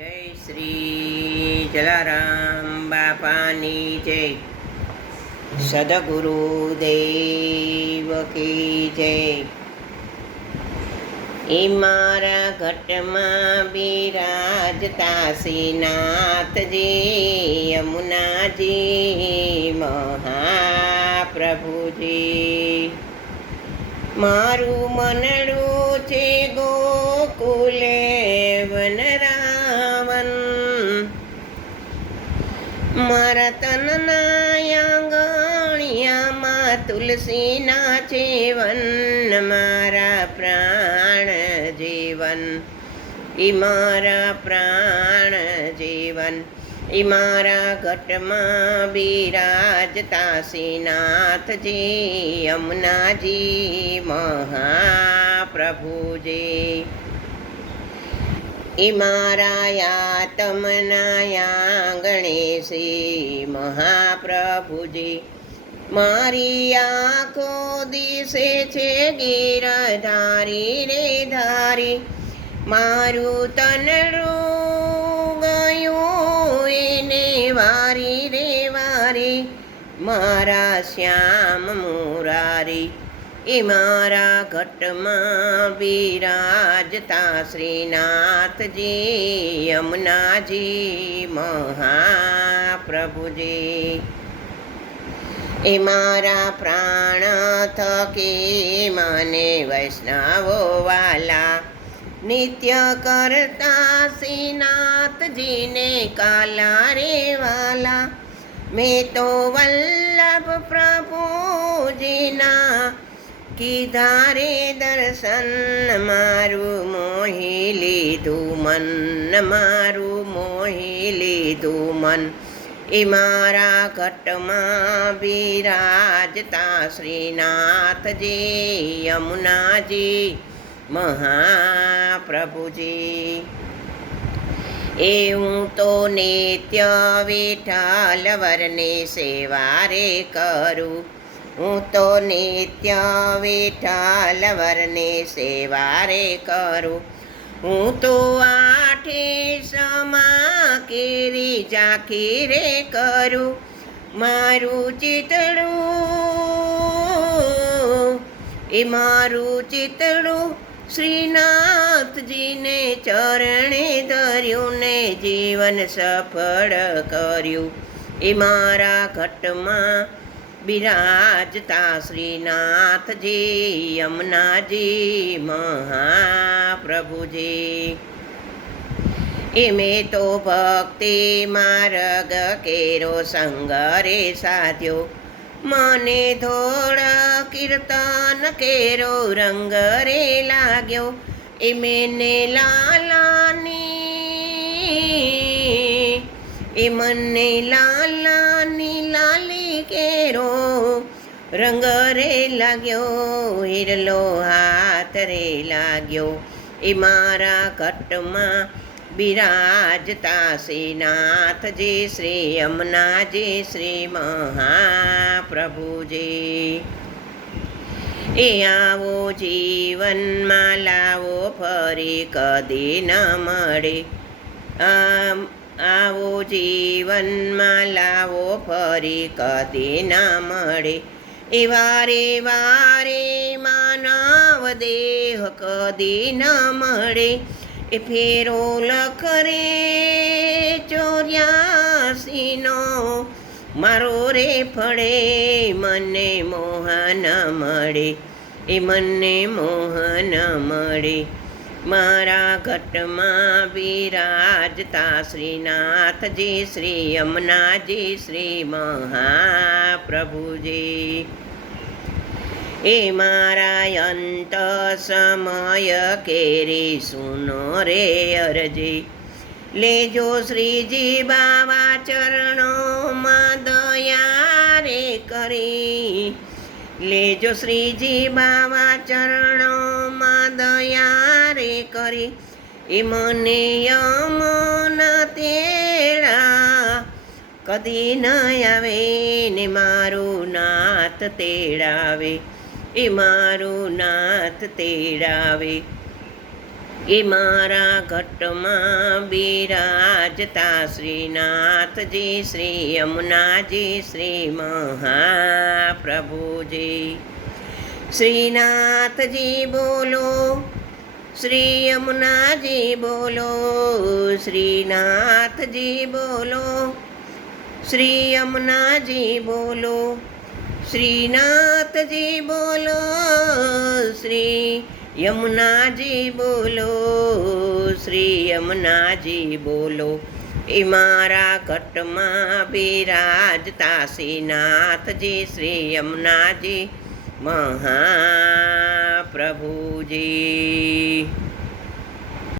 જય શ્રી જલારામ બાપાની જય. સદગુરુ દેવ કી જય. એ મારા ઘટમાં બિરાજતા શ્રીનાથજી, યમુનાજી મહાપ્રભુજી. મારું મનડું છે ગોકુલે વનરાવન, મારા તનના આંગણિયામાં તુલસીના ચેવન, મારા પ્રાણ જીવન ઈ મારા પ્રાણ જીવન. ઈ મારા ઘટમાં બિરાજતા શ્રીનાથજી, યમુનાજી મહાપ્રભુજી. ઈ મારા યાતમના આંગણે શ્રી મહાપ્રભુજી. મારી આંખો દિશે છે ગીરધારી રે ધારી, મારું તનડું ગયું એને વારી રે વારી, મારા શ્યામ મુરારી. એ મારા ઘટમાં બિરાજતા શ્રીનાથજી, યમુનાજી મહાપ્રભુજી. એ મારા પ્રાણ થકી મને વૈષ્ણવો વાલા, નિત્ય કરતા શ્રીનાથજીને કાલા રે વાલા. મેં તો વલ્લભ પ્રભુજીના કીધા રે દર્શન, મારું મોહી લીધું મન, મારું મોહી લીધું મન. એ મારા ઘટમાં બિરાજતા શ્રીનાથજી, યમુનાજી મહાપ્રભુજી. એ હું તો નિત્ય વિઠ્ઠલ વરને સેવા રે કરું, હું તો નિત્ય વિઠ્ઠલ વરને સેવા રે કરું. હું તો આઠે સમા કેરી ઝાંખી રે કરું, મારું ચિતડું એ મારું ચિતડું શ્રીનાથજીને ચરણે ધર્યું ને જીવન સફળ કર્યું. એ મારા ઘટમાં બિરાજતા શ્રીનાથજી, યમુનાજી મહાપ્રભુજી. એ મેં તો ભક્તિ માર્ગ કેરો સંગ રે સાધ્યો, મને થોડ કીર્તન કેરો રંગ રે લાગ્યો. એ મેને લાલાની એ મને લાલાની લાલી કેરો રંગ રે લાગ્યો, હિરલો હાથ રે લાગ્યો. એ મારા ઘટમાં બિરાજતા શ્રીનાથજી, શ્રી યમુનાજી શ્રી મહાપ્રભુજી. એ આવો જીવનમાં લાવો ફરી કદી ન મળે, આવો જીવનમાં લાવો ફરી કદી ન મળે. એ વારે વારે માનવ દેહ કદી ન મળે. એ ફેરો લખરે 84નો મારો રે ફળે, મને મોહન મળે, એ મને મોહન મળે. મારા ઘટમાં બિરાજતા શ્રીનાથજી, શ્રી યમુનાજી શ્રી મહાપ્રભુજી. એ મારા અંત સમય કેરી સુનો રે અરજી, લેજો શ્રીજી બાવા ચરણોમાં દયા રે કરી, લેજો શ્રીજી બાવા ચરણોમાં દયા રે કરી. એ મને યમુના તેડા કદી ન આવે ને મારું નાથ તેડાવે, એ મારું નાથ તેડાવે. એ મારા ઘટમાં બિરાજતા શ્રીનાથજી, શ્રી યમુનાજી, શ્રી મહાપ્રભુજી. શ્રીનાથજી બોલો, શ્રી યમુનાજી બોલો, શ્રીનાથજી બોલો, શ્રી યમુનાજી બોલો, શ્રીનાથજી બોલો, શ્રી યમુનાજી બોલો, શ્રી યમુનાજી બોલો. એ મારા ઘટમાં બિરાજતા શ્રીનાથજી, શ્રી યમુનાજી, મહાપ્રભુજી.